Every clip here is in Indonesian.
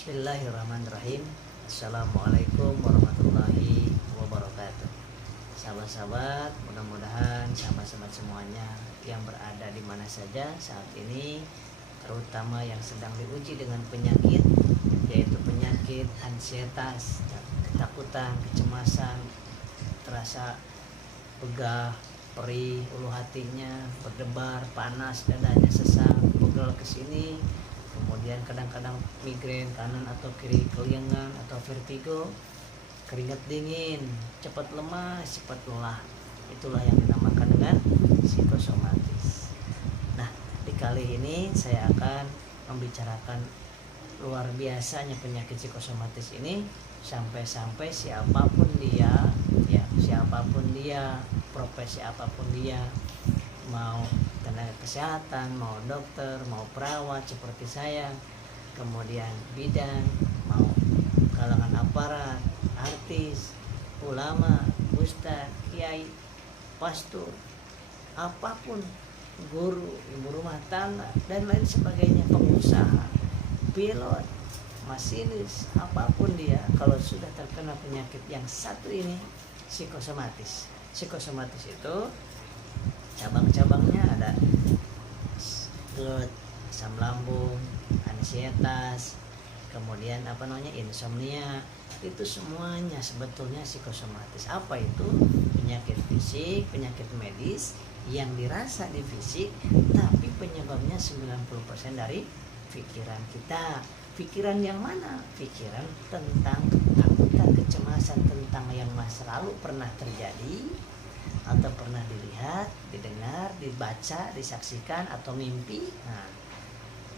Bismillahirrahmanirrahim. Assalamualaikum warahmatullahi wabarakatuh. Sahabat-sahabat, mudah-mudahan sahabat-sahabat semuanya yang berada di mana saja saat ini, terutama yang sedang diuji dengan penyakit, yaitu penyakit ansietas, ketakutan, kecemasan, terasa begah, perih, ulu hatinya berdebar, panas, dadanya sesak, pegel ke sini, kemudian kadang-kadang migrain kanan atau kiri, keliengan atau vertigo, keringat dingin, cepat lemas, cepat lelah. Itulah yang dinamakan dengan psikosomatis. Nah, di kali ini saya akan membicarakan luar biasanya penyakit psikosomatis ini, sampai-sampai siapapun dia, profesi apapun dia, mau tenaga kesehatan, mau dokter, mau perawat seperti saya, kemudian bidan, mau kalangan aparat, artis, ulama, ustadz, kiai, pastor, apapun, guru, ibu rumah tangga, dan lain sebagainya, pengusaha, pilot, masinis, apapun dia, kalau sudah terkena penyakit yang satu ini, psikosomatis. Psikosomatis itu cabang-cabangnya ada GERD, asam lambung, ansietas, kemudian insomnia. Itu semuanya sebetulnya psikosomatis. Apa itu? Penyakit fisik, penyakit medis yang dirasa di fisik, tapi penyebabnya 90% dari pikiran kita. Pikiran yang mana? Pikiran tentang ketakutan, kecemasan tentang yang masa lalu pernah terjadi, atau pernah dilihat, didengar, dibaca, disaksikan, atau mimpi. Nah,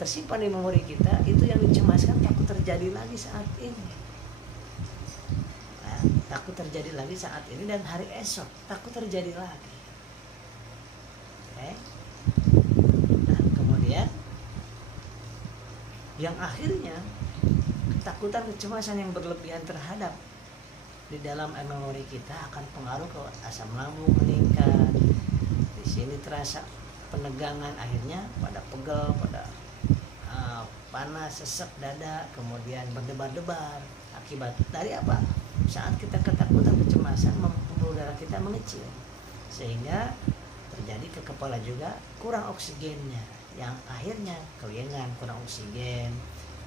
tersimpan di memori kita, itu yang dicemaskan, takut terjadi lagi saat ini. Nah, takut terjadi lagi saat ini dan hari esok takut terjadi lagi. Oke. Nah, kemudian yang akhirnya ketakutan, kecemasan yang berlebihan terhadap di dalam memori kita akan pengaruh ke asam lambung meningkat. Di sini terasa penegangan, akhirnya pada pegel, pada panas, sesak dada, kemudian berdebar-debar. Akibat dari apa? Saat kita ketakutan, kecemasan, pembuluh darah kita mengecil, sehingga terjadi ke kepala juga kurang oksigennya, yang akhirnya keliengan, kurang oksigen.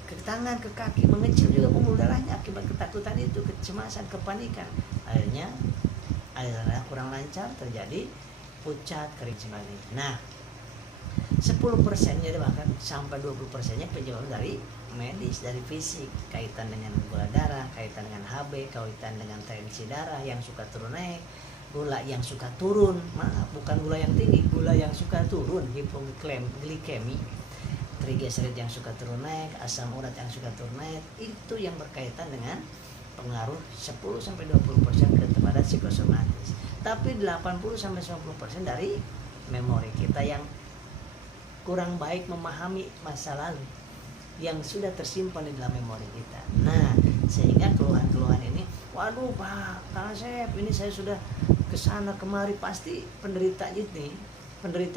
Ke tangan, ke kaki mengecil juga pembuluh darahnya akibat ketakutan itu, kecemasan, kepanikan. Akhirnya aliran kurang lancar, terjadi pucat, kering sebagainya. Nah, 10%-nya bahkan sampai 20%-nya penyebab dari medis, dari fisik, kaitan dengan gula darah, kaitan dengan HB, kaitan dengan tensi darah yang suka turun naik, gula yang suka turun, bukan gula yang tinggi, gula yang suka turun, hipoglikemi, trigliserid yang suka turun naik, asam urat yang suka turun naik. Itu yang berkaitan dengan pengaruh 10-20% kepada psikosomatis. Tapi 80-90% dari memori kita yang kurang baik memahami masa lalu yang sudah tersimpan di dalam memori kita. Nah, sehingga keluhan-keluhan ini, waduh Pak, Kang Asep, ini saya sudah kesana kemari, pasti penderita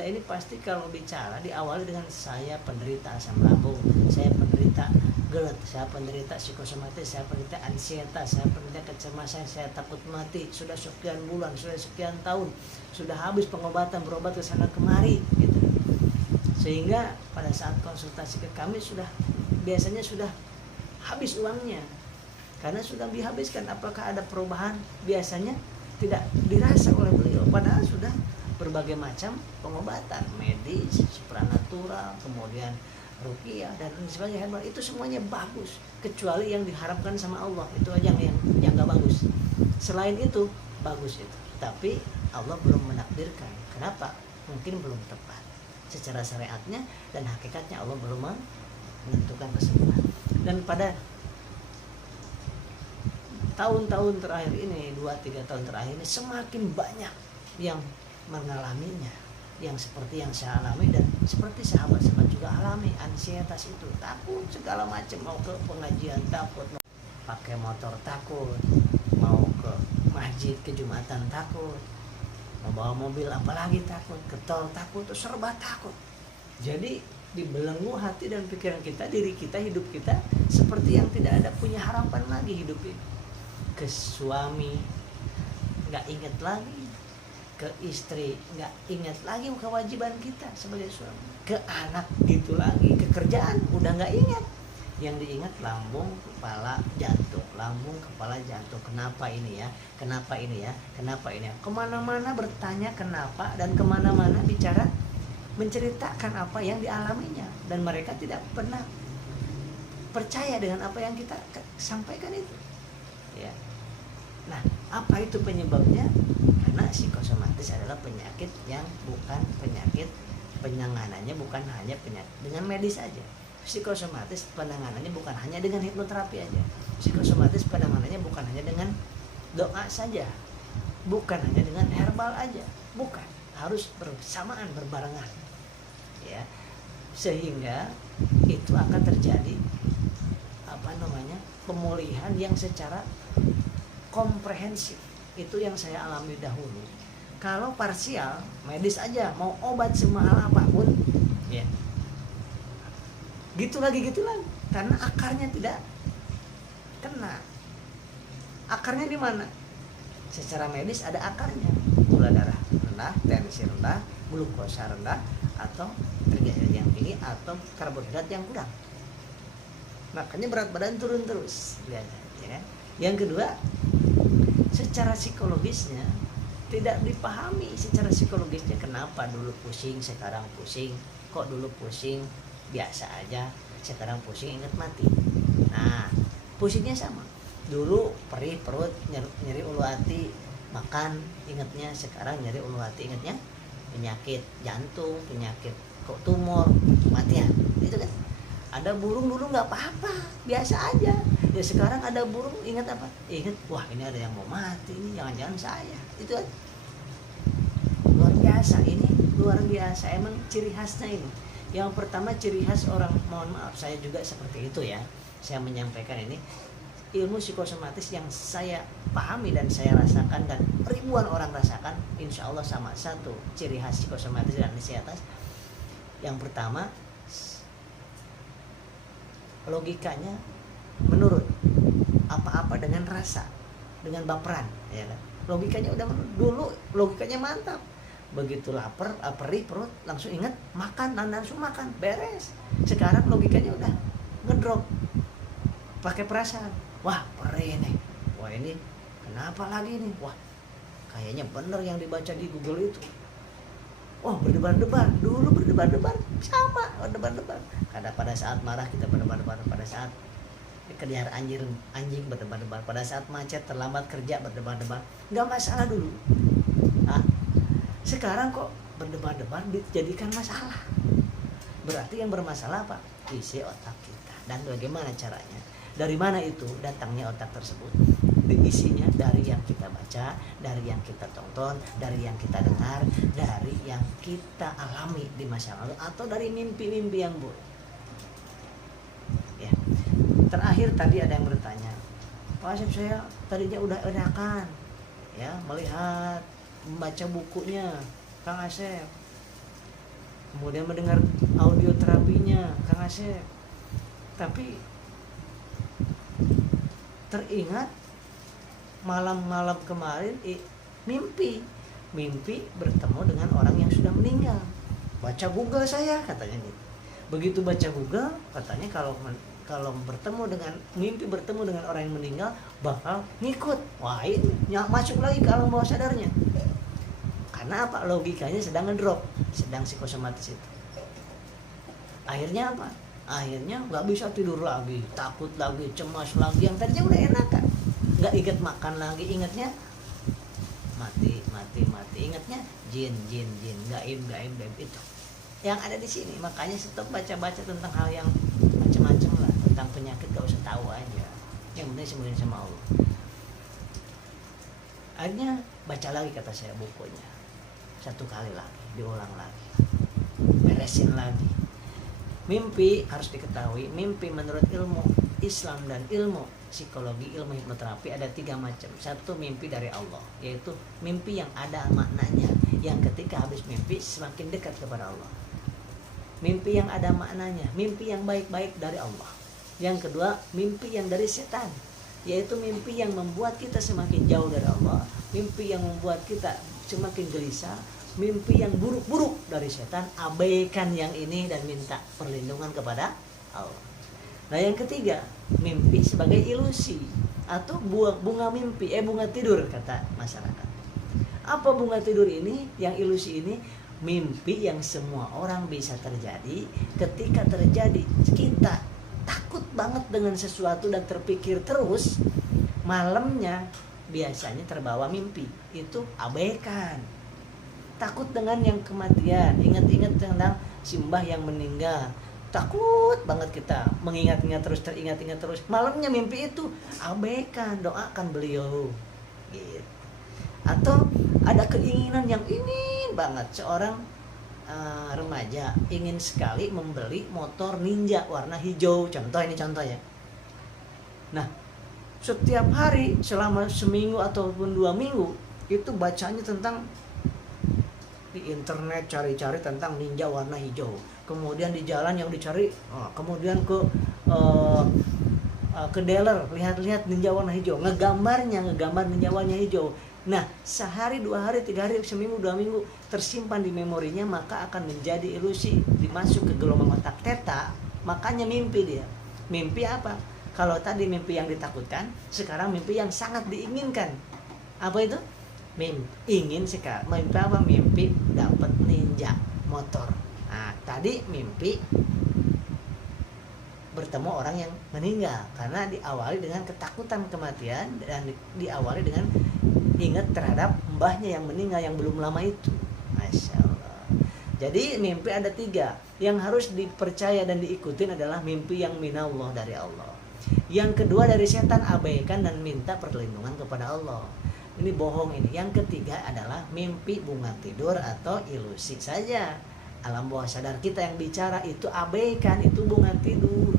ini pasti kalau bicara diawali dengan saya penderita asam lambung, saya penderita GERD, saya penderita psikosomatis, saya penderita ansietas, saya penderita kecemasan, saya takut mati, sudah sekian bulan, sudah sekian tahun, sudah habis pengobatan, berobat ke sana kemari gitu. Sehingga pada saat konsultasi ke kami biasanya sudah habis uangnya, karena sudah dihabiskan. Apakah ada perubahan? Biasanya tidak dirasa oleh beliau, padahal sudah berbagai macam pengobatan medis, supranatural, kemudian ruqyah dan sebagainya, herbal, itu semuanya bagus, kecuali yang diharapkan sama Allah itu aja yang nggak bagus. Selain itu bagus itu, tapi Allah belum menakdirkan. Kenapa? Mungkin belum tepat secara syariatnya, dan hakikatnya Allah belum menentukan kesembuhan. Dan pada tahun-tahun terakhir ini, 2-3 tahun terakhir ini, semakin banyak yang mengalaminya, yang seperti yang saya alami dan seperti sahabat-sahabat juga alami. Ansietas itu takut segala macam, mau ke pengajian takut, mau pakai motor takut, mau ke masjid, ke jumatan takut, mau bawa mobil apalagi takut, ke tol takut, serba takut. Jadi dibelenggu hati dan pikiran kita, diri kita, hidup kita seperti yang tidak ada punya harapan lagi hidup ini. Ke suami nggak ingat lagi, ke istri nggak ingat lagi kewajiban kita sebagai suami, ke anak gitu lagi, ke kerjaan udah nggak ingat. Yang diingat lambung, kepala, jantung, lambung, kepala, jantung. Kenapa ini ya? Kenapa ini ya? Kenapa ini ya? Kemana-mana bertanya kenapa, dan kemana-mana bicara menceritakan apa yang dialaminya, dan mereka tidak pernah percaya dengan apa yang kita sampaikan itu. Ya. Nah, apa itu penyebabnya? Karena psikosomatis adalah penyakit yang bukan penyakit, penanganannya bukan hanya penyakit dengan medis saja. Psikosomatis penanganannya bukan hanya dengan hipnoterapi aja. Psikosomatis penanganannya bukan hanya dengan doa saja, bukan hanya dengan herbal aja, bukan, harus bersamaan, berbarengan, ya, sehingga itu akan terjadi pemulihan yang secara komprehensif. Itu yang saya alami dahulu. Kalau parsial, medis aja, mau obat semahal apapun, ya gitu lagi, karena akarnya tidak kena. Akarnya di mana? Secara medis ada akarnya, gula darah rendah, tensi rendah, glukosa rendah, atau trigliserida yang tinggi, atau karbohidrat yang kurang. Makanya berat badan turun terus, ya kan? Yang kedua, secara psikologisnya tidak dipahami. Secara psikologisnya kenapa dulu pusing, sekarang pusing? Kok dulu pusing biasa aja, sekarang pusing ingat mati. Nah, pusingnya sama. Dulu perih perut, nyeri ulu hati, makan ingatnya, sekarang nyeri ulu hati ingatnya penyakit jantung, penyakit kok tumor, kematian. Itu kan. Ada burung dulu nggak apa-apa, biasa aja. Ya sekarang ada burung ingat apa? Ingat, wah ini ada yang mau mati, ini jangan-jangan saya. Itu kan. Luar biasa, ini luar biasa. Emang ciri khasnya ini. Yang pertama, ciri khas orang, mohon maaf saya juga seperti itu ya, saya menyampaikan ini ilmu psikosomatis yang saya pahami dan saya rasakan dan ribuan orang rasakan, insya Allah sama. Satu ciri khas psikosomatis dan psikiater, yang pertama logikanya menurut, apa-apa dengan rasa, dengan baperan, ya kan? Logikanya udah menurut. Dulu logikanya mantap, begitu lapar, perih perut, langsung ingat makan, dan langsung makan, beres. Sekarang logikanya udah ngedrop, pakai perasaan. Wah perih nih, wah ini kenapa lagi nih, wah kayaknya bener yang dibaca di Google itu. Oh berdebar-debar, dulu berdebar-debar sama, berdebar-debar. Karena pada saat marah kita berdebar-debar, pada saat dikejar anjing berdebar-debar, pada saat macet terlambat kerja berdebar-debar, nggak masalah dulu. Nah, sekarang kok berdebar-debar dijadikan masalah. Berarti yang bermasalah apa? Isi otak kita. Dan bagaimana caranya? Dari mana itu datangnya otak tersebut? Diisinya dari yang kita baca, dari yang kita tonton, dari yang kita dengar, dari yang kita alami di masa lalu, atau dari mimpi-mimpi yang buruk. Ya. Terakhir tadi ada yang bertanya, Pak Asep, saya tadinya udah enakan ya melihat, membaca bukunya Kang Asep, kemudian mendengar audio terapinya Kang Asep, tapi teringat malam-malam kemarin mimpi bertemu dengan orang yang sudah meninggal. Baca Google saya, katanya gitu. Begitu baca Google, katanya kalau mimpi bertemu dengan orang yang meninggal bakal ngikut. Wah ini masuk lagi ke alam bawah sadarnya. Karena apa? Logikanya sedang ngedrop, sedang psikosomatis itu. Akhirnya apa? Akhirnya nggak bisa tidur lagi, takut lagi, cemas lagi. Yang tadinya udah enakan, nggak ingat makan lagi, ingatnya mati, ingatnya jin, gaib itu yang ada di sini. Makanya stop baca-baca tentang hal yang macam-macam lah, tentang penyakit gak usah tahu aja, yang penting sembuhin sama Allah. Akhirnya baca lagi, kata saya, bukunya satu kali lagi, diulang lagi, beresin lagi. Mimpi harus diketahui, mimpi menurut ilmu Islam dan ilmu psikologi, ilmu hipnoterapi ada 3 macam. Satu, mimpi dari Allah, yaitu mimpi yang ada maknanya, yang ketika habis mimpi semakin dekat kepada Allah. mimpi yang ada maknanya, mimpi yang baik-baik dari Allah. Yang kedua, mimpi yang dari setan, yaitu mimpi yang membuat kita semakin jauh dari Allah, mimpi yang membuat kita semakin gelisah, mimpi yang buruk-buruk dari setan. Abaikan yang ini dan minta perlindungan kepada Allah. Nah, yang ketiga, mimpi sebagai ilusi atau bunga mimpi, bunga tidur kata masyarakat. Apa bunga tidur ini? Yang ilusi ini mimpi yang semua orang bisa terjadi. Ketika terjadi, kita takut banget dengan sesuatu dan terpikir terus, malamnya biasanya terbawa mimpi. Itu abaikan. Takut dengan yang kematian, ingat-ingat tentang simbah yang meninggal, takut banget kita mengingat-ingat terus, teringat-ingat terus, malamnya mimpi itu, abaikan, doakan beliau gitu. Atau ada keinginan yang ingin banget, seorang remaja ingin sekali membeli motor ninja warna hijau, contoh ya. Nah, setiap hari selama seminggu ataupun 2 minggu itu bacanya tentang, di internet cari-cari tentang ninja warna hijau, kemudian di jalan yang dicari, kemudian ke dealer lihat-lihat ninja warna hijau, ngegambar ninja warna hijau. Nah, sehari, 2 hari, 3 hari, seminggu, 2 minggu tersimpan di memorinya, maka akan menjadi ilusi, dimasuk ke gelombang otak theta. Makanya mimpi dia. Mimpi apa? Kalau tadi mimpi yang ditakutkan, sekarang mimpi yang sangat diinginkan. Apa itu? Ingin sekarang mimpi apa? Mimpi dapat ninja motor. Nah, tadi mimpi bertemu orang yang meninggal karena diawali dengan ketakutan kematian dan diawali dengan ingat terhadap mbahnya yang meninggal yang belum lama itu. Masya Allah. Jadi mimpi ada 3. Yang harus dipercaya dan diikutin adalah mimpi yang minallah, dari Allah. Yang kedua dari setan, abaikan dan minta perlindungan kepada Allah. Ini bohong ini. Yang ketiga adalah mimpi bunga tidur atau ilusi saja. Alam bawah sadar kita yang bicara, itu abaikan, itu bunga tidur.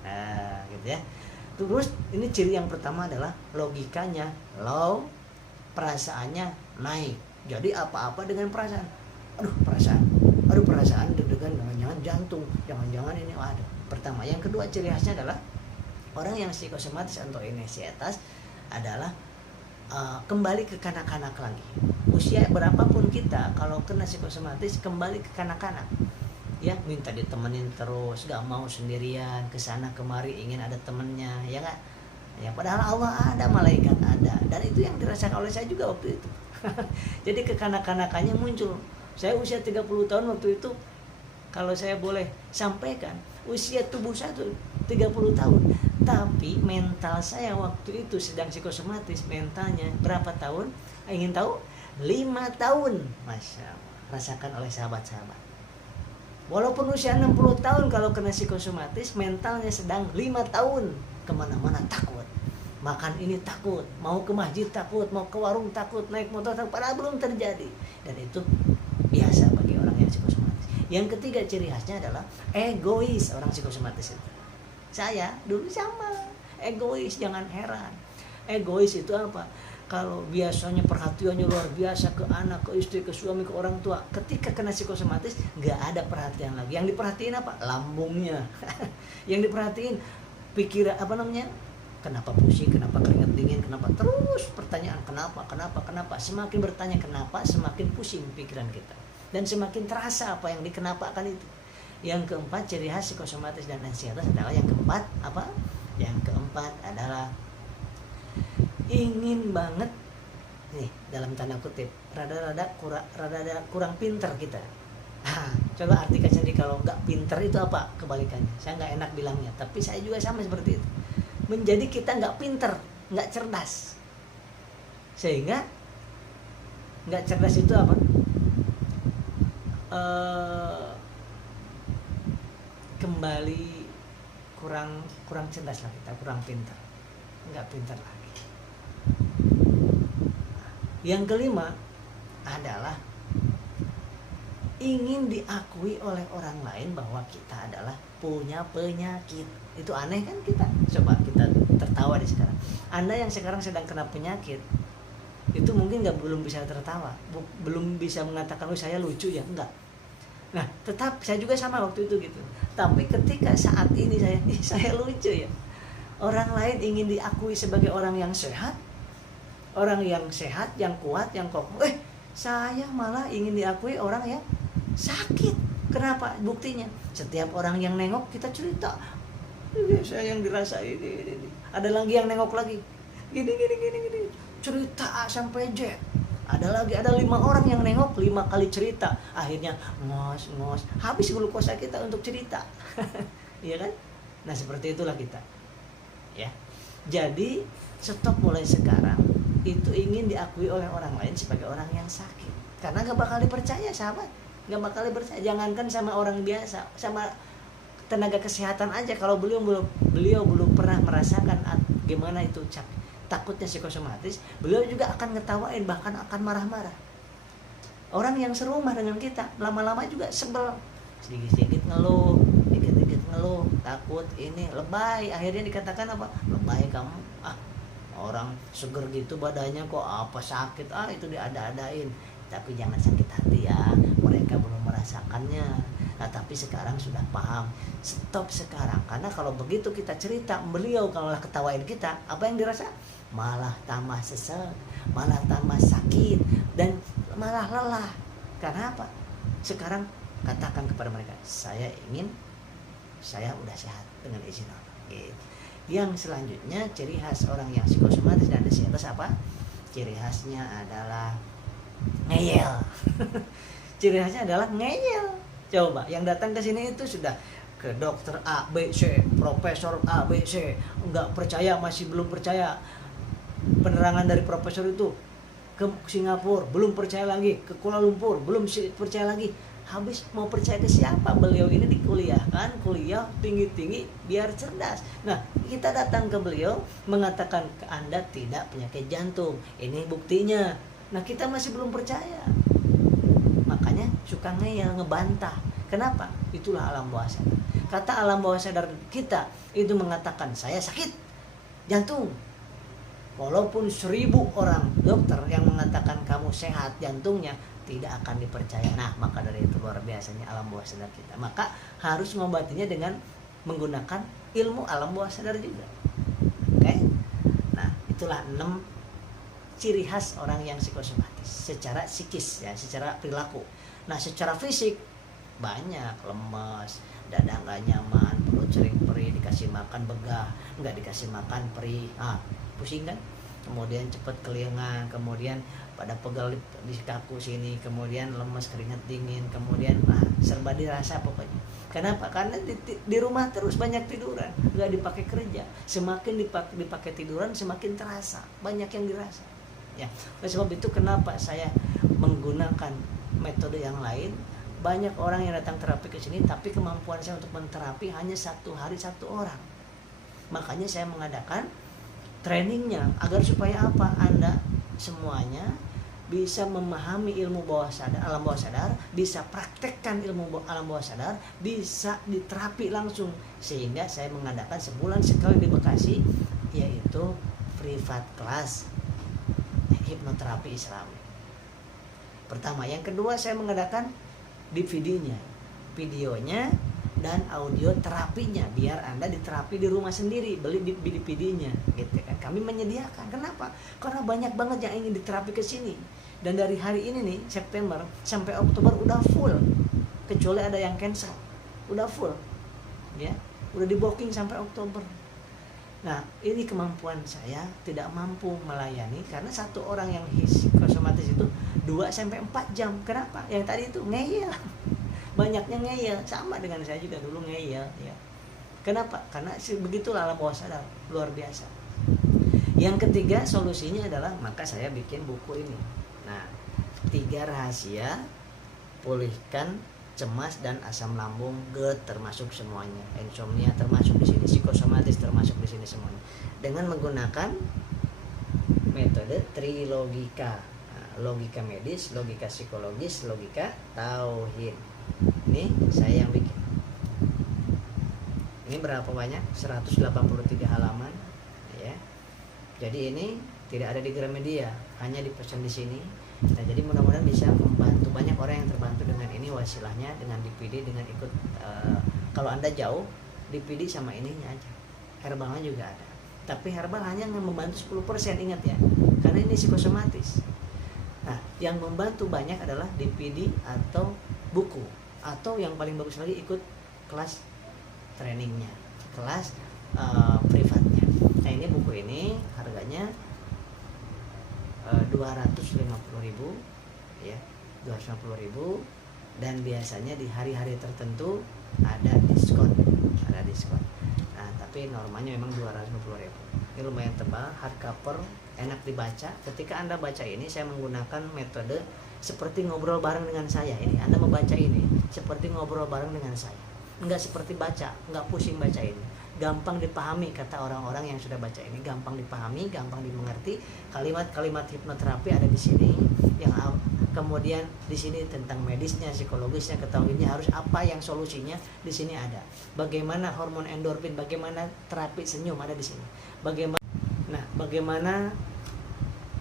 Nah, gitu ya. Terus ini ciri yang pertama adalah logikanya low, perasaannya naik. Jadi apa-apa dengan perasaan. Aduh perasaan deg-degan, jangan-jangan jantung, jangan-jangan ini ada. Pertama, yang kedua ciri khasnya adalah orang yang psikosomatis atau inesietas adalah kembali ke kanak-kanak lagi. Usia berapapun kita, kalau kena psikosomatis kembali ke kanak-kanak. Ya, minta ditemenin terus, gak mau sendirian, kesana kemari ingin ada temennya, ya gak? Ya, padahal Allah ada, malaikat ada, dan itu yang dirasakan oleh saya juga waktu itu. Jadi kekanak-kanakannya muncul. Saya usia 30 tahun waktu itu, kalau saya boleh sampaikan, usia tubuh saya tuh 30 tahun, tapi mental saya waktu itu sedang psikosomatis. Mentalnya berapa tahun? Ingin tahu? 5 tahun. Masya Allah, rasakan oleh sahabat-sahabat. Walaupun usia 60 tahun, kalau kena psikosomatis, mentalnya sedang 5 tahun. Kemana-mana takut, makan ini takut, mau ke masjid takut, mau ke warung takut, naik motor takut, padahal belum terjadi. Dan itu biasa bagi orang yang psikosomatis. Yang ketiga ciri khasnya adalah egois. Orang psikosomatis itu, saya dulu sama, egois. Jangan heran. Egois itu apa? Kalau biasanya perhatiannya luar biasa ke anak, ke istri, ke suami, ke orang tua, ketika kena psikosomatis nggak ada perhatian lagi. Yang diperhatiin apa? Lambungnya. Yang diperhatiin pikiran, kenapa pusing, kenapa keringat dingin, kenapa, terus pertanyaan kenapa. Semakin bertanya kenapa, semakin pusing pikiran kita, dan semakin terasa apa yang dikenapakan itu. Yang keempat ciri khas psikosomatis dan ansietas adalah yang keempat apa? Yang keempat adalah ingin banget nih, dalam tanda kutip, rada-rada kurang pinter kita. Coba artikan sendiri, kalau nggak pinter itu apa kebalikannya. Saya nggak enak bilangnya, tapi saya juga sama seperti itu. Menjadi kita nggak pinter, nggak cerdas. Sehingga nggak cerdas itu apa? Kembali kurang cerdas lah kita, kurang pinter, nggak pinter lagi. Yang kelima adalah ingin diakui oleh orang lain bahwa kita adalah punya penyakit. Itu aneh kan kita? Coba kita tertawa di sekarang. Anda yang sekarang sedang kena penyakit, itu mungkin belum bisa tertawa, belum bisa mengatakan, oh saya lucu ya, enggak. Nah, tetap saya juga sama waktu itu gitu. Tapi ketika saat ini saya lucu ya. Orang lain ingin diakui sebagai orang yang sehat, yang kuat, yang kokoh. Saya malah ingin diakui orang yang sakit. Kenapa? Buktinya setiap orang yang nengok kita cerita, saya yang dirasain ini. Ada lagi yang nengok lagi, gini, cerita A sampai Z. Ada 5 orang yang nengok, 5 kali cerita. Akhirnya ngos, habis glukosa kita untuk cerita. Iya kan? Nah, seperti itulah kita. Ya. Jadi, stop mulai sekarang. Itu ingin diakui oleh orang lain sebagai orang yang sakit. Karena gak bakal dipercaya, sahabat. Gak bakal dipercaya. Jangankan sama orang biasa, sama tenaga kesehatan aja, kalau beliau belum pernah merasakan gimana itu takutnya psikosomatis, beliau juga akan ngetawain, bahkan akan marah-marah. Orang yang serumah dengan kita lama-lama juga sebel, sedikit-sedikit ngeluh, dikit-dikit ngeluh, takut ini, lebay. Akhirnya dikatakan apa? Lebay kamu, orang seger gitu badannya kok apa sakit, itu diada-adain. Tapi jangan sakit hati ya, mereka belum merasakannya. Nah, tapi sekarang sudah paham. Stop sekarang, karena kalau begitu kita cerita, beliau kalau ketawain kita, apa yang dirasa? Malah tambah sesek, malah tambah sakit, dan malah lelah. Karena apa? Sekarang katakan kepada mereka, saya udah sehat dengan izin Allah. Gitu. Yang selanjutnya, ciri khas orang yang psikosomatis dan anxietas apa? Ciri khasnya adalah ngeyel. Ciri khasnya adalah ngeyel. Coba yang datang ke sini itu sudah ke dokter A, B, C, profesor A, B, C, enggak percaya, masih belum percaya penerangan dari profesor itu. Ke Singapura belum percaya lagi, ke Kuala Lumpur belum percaya lagi. Habis mau percaya ke siapa? Beliau ini dikuliahkan, kuliah tinggi-tinggi biar cerdas. Nah, kita datang ke beliau mengatakan ke Anda tidak penyakit jantung. Ini buktinya. Nah, kita masih belum percaya. Makanya suka ngeyel, ngebantah. Kenapa? Itulah alam bawah sadar. Kata alam bawah sadar kita itu mengatakan saya sakit jantung. Walaupun 1000 orang dokter yang mengatakan kamu sehat jantungnya, tidak akan dipercaya. Nah, maka dari itu luar biasanya alam bawah sadar kita. Maka harus mengobatinya dengan menggunakan ilmu alam bawah sadar juga. Oke? Nah, itulah 6 ciri khas orang yang psikosomatis secara psikis ya, secara perilaku. Nah, secara fisik banyak, lemas, dada nggak nyaman, perut sering perih, dikasih makan begah, nggak dikasih makan perih, pusing kan, kemudian cepat kelingan, kemudian pada pegal di kaku sini, kemudian lemas, keringat dingin, kemudian serba dirasa pokoknya. Kenapa? Karena di rumah terus banyak tiduran, nggak dipakai kerja. Semakin dipakai tiduran semakin terasa, banyak yang dirasa. Ya, oleh sebab itu kenapa saya menggunakan metode yang lain. Banyak orang yang datang terapi ke sini, tapi kemampuan saya untuk menterapi hanya 1 hari 1 orang. Makanya saya mengadakan trainingnya agar supaya apa? Anda semuanya bisa memahami ilmu bawah sadar, alam bawah sadar, bisa praktekkan ilmu alam bawah sadar, bisa diterapi langsung. Sehingga saya mengadakan sebulan sekali di Bekasi, yaitu privat class hipnoterapi Islami. Pertama, yang kedua saya mengadakan videonya dan audio terapinya, biar Anda diterapi di rumah sendiri, beli DVD-nya gitu kan. Kami menyediakan. Kenapa? Karena banyak banget yang ingin diterapi ke sini. Dan dari hari ini nih, September sampai Oktober udah full. Kecuali ada yang cancel. Udah full. Ya, udah di-booking sampai Oktober. Nah, ini kemampuan saya tidak mampu melayani karena 1 orang yang psikosomatis itu 2-4 jam. Kenapa? Yang tadi itu ngeyel. Banyaknya ngeyel, sama dengan saya juga dulu ngeyel ya. Kenapa? Karena begitulah alam bawah sadar, luar biasa. Yang ketiga solusinya adalah maka saya bikin buku ini. Nah, 3 rahasia pulihkan cemas dan asam lambung, GERD termasuk semuanya, insomnia termasuk di sini, psikosomatis termasuk di sini semuanya, dengan menggunakan metode trilogika. Logika medis, logika psikologis, logika tauhid. Ini saya yang bikin. Ini berapa banyak? 183 halaman ya. Jadi ini tidak ada di Gramedia, hanya dipesan di sini. Nah, jadi mudah-mudahan bisa membantu banyak orang yang terbantu dengan ini wasilahnya, dengan DPD, dengan ikut kalau Anda jauh DPD sama ininya aja. Herbalnya juga ada. Tapi herbal hanya membantu 10%, ingat ya. Karena ini psikosomatis. Nah, yang membantu banyak adalah DPD atau buku, atau yang paling bagus lagi ikut kelas trainingnya, kelas privatnya. Nah, ini buku ini harganya 250.000 ya, 250.000, dan biasanya di hari-hari tertentu ada diskon. Nah, tapi normalnya memang 250.000. Ini lumayan tebal, hardcover, enak dibaca. Ketika Anda baca ini, saya menggunakan metode seperti ngobrol bareng dengan saya. Ini Anda membaca ini seperti ngobrol bareng dengan saya. Enggak seperti baca, enggak pusing baca ini. Gampang dipahami, kata orang-orang yang sudah baca ini, gampang dipahami, gampang dimengerti. Kalimat-kalimat hipnoterapi ada di sini, yang kemudian di sini tentang medisnya, psikologisnya, ketahuinya harus apa, yang solusinya di sini ada. Bagaimana hormon endorfin, bagaimana terapi senyum ada di sini. Bagaimana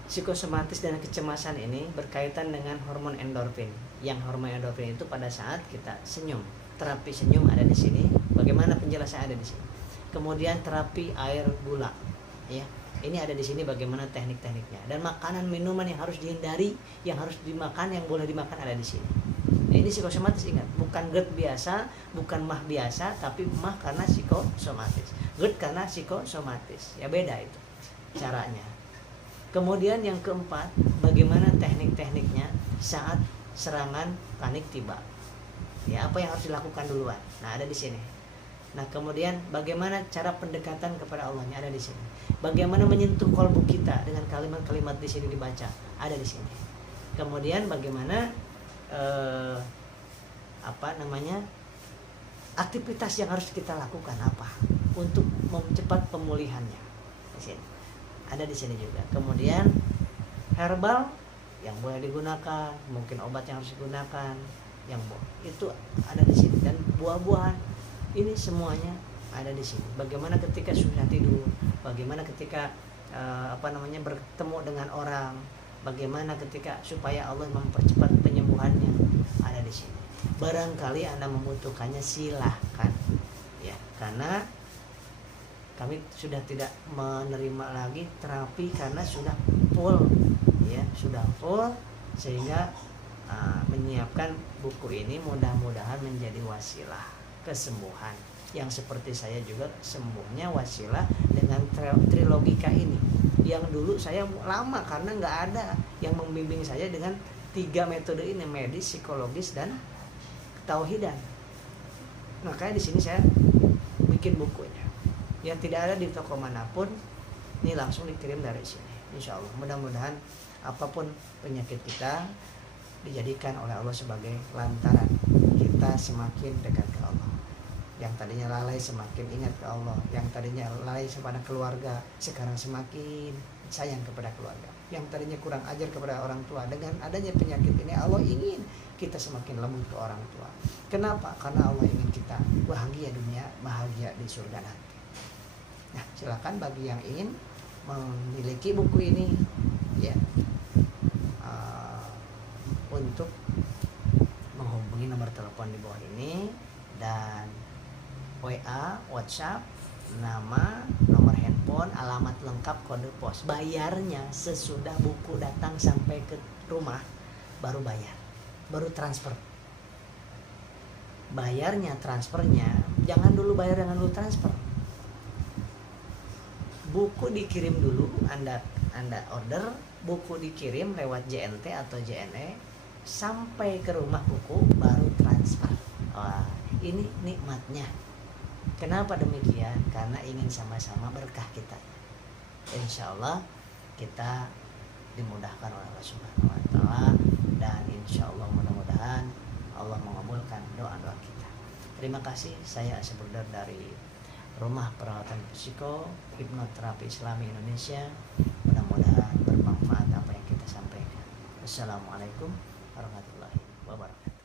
psikosomatis dan kecemasan ini berkaitan dengan hormon endorfin. Yang hormon endorfin itu pada saat kita senyum, terapi senyum ada di sini. Bagaimana penjelasannya ada di sini. Kemudian terapi air gula, ya, ini ada di sini bagaimana teknik-tekniknya. Dan makanan minuman yang harus dihindari, yang harus dimakan, yang boleh dimakan ada di sini. Nah, ini psikosomatis, ingat, bukan GERD biasa, bukan MAH biasa, tapi MAH karena psikosomatis, GERD karena psikosomatis, ya beda itu caranya. Kemudian yang keempat, bagaimana teknik-tekniknya saat serangan panik tiba. Ya, apa yang harus dilakukan duluan. Nah, ada di sini. Nah, kemudian bagaimana cara pendekatan kepada Allahnya ada di sini. Bagaimana menyentuh kolbu kita dengan kalimat-kalimat di sini dibaca, ada di sini. Kemudian bagaimana aktivitas yang harus kita lakukan apa untuk mempercepat pemulihannya. Di sini. Ada di sini juga. Kemudian herbal yang boleh digunakan, mungkin obat yang harus digunakan, yang itu ada di sini, dan buah-buahan. Ini semuanya ada di sini. Bagaimana ketika sudah tidur, bagaimana ketika bertemu dengan orang, bagaimana ketika supaya Allah mempercepat penyembuhannya, ada di sini. Barangkali Anda membutuhkannya, silahkan ya, karena kami sudah tidak menerima lagi terapi karena sudah full ya, sudah full, sehingga menyiapkan buku ini mudah-mudahan menjadi wasilah kesembuhan, yang seperti saya juga sembuhnya wasilah dengan trilogika ini. Yang dulu saya lama karena nggak ada yang membimbing saya dengan 3 metode ini, medis, psikologis, dan ketauhidan. Makanya di sini saya bikin bukunya, yang tidak ada di toko manapun, ini langsung dikirim dari sini. Insya Allah, mudah-mudahan apapun penyakit kita dijadikan oleh Allah sebagai lantaran kita semakin dekat ke Allah. Yang tadinya lalai semakin ingat ke Allah, yang tadinya lalai kepada keluarga sekarang semakin sayang kepada keluarga, yang tadinya kurang ajar kepada orang tua, dengan adanya penyakit ini Allah ingin kita semakin lembut ke orang tua. Kenapa? Karena Allah ingin kita bahagia dunia, bahagia di surga nanti. Nah, silakan bagi yang ingin memiliki buku ini ya, untuk menghubungi nomor telepon di bawah ini, dan WA, WhatsApp, nama, nomor handphone, alamat lengkap, kode pos. Bayarnya sesudah buku datang sampai ke rumah, baru bayar, baru transfer. Bayarnya, transfernya, jangan dulu bayar, jangan dulu transfer. Buku dikirim dulu, Anda order, buku dikirim lewat JNT atau JNE, sampai ke rumah buku baru transfer. Wah, ini nikmatnya. Kenapa demikian? Karena ingin sama-sama berkah kita. Insya Allah kita dimudahkan oleh Allah Subhanahu Wa Taala, dan insya Allah mudah-mudahan Allah mengabulkan doa-doa kita. Terima kasih. Saya Asepurder dari Rumah Perawatan Psiko Hipnoterapi Islami Indonesia. Mudah-mudahan bermanfaat apa yang kita sampaikan. Assalamualaikum warahmatullahi wabarakatuh.